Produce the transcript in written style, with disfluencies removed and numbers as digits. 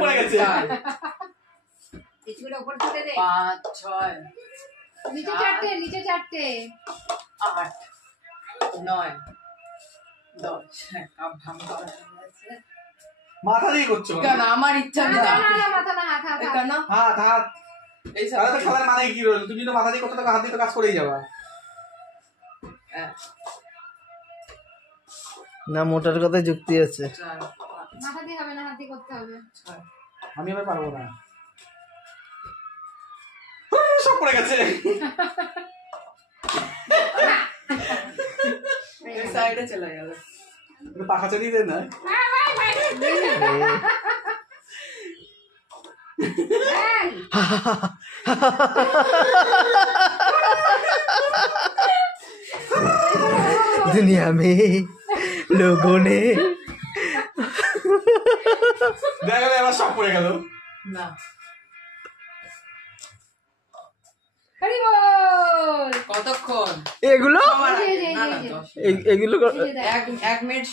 পড়ে গেছে। 5 6 নিচে চারটে 8 9 10 ভাম করা আছে। মাথা দিয়ে করছো কেন আমার ইচ্ছা নেই মাথা না হাত কেন হাত হাত এই সব তাহলে তো খেলার মানে কি রইল? তুমি তো মাথা দিয়ে করতে থাকো, হাত দিয়ে তো কাজ করেই যাবা। না মোটার কথায় যুক্তি আছে। 4 মাথা দিয়ে হবে না, হাত দিয়ে করতে হবে। 6 আমি এবার পারবো না, সব পড়ে গেছে। এই সাইডে চলে গেল। পাখা চালিয়ে দেন না। दुनिया में लोगों ने দেখা গেল এবার সব পড়ে গেল। না হরি বল। কতক্ষণ এগুলো আমার আগে, না, না, 10 এগুলো 1 মিনিট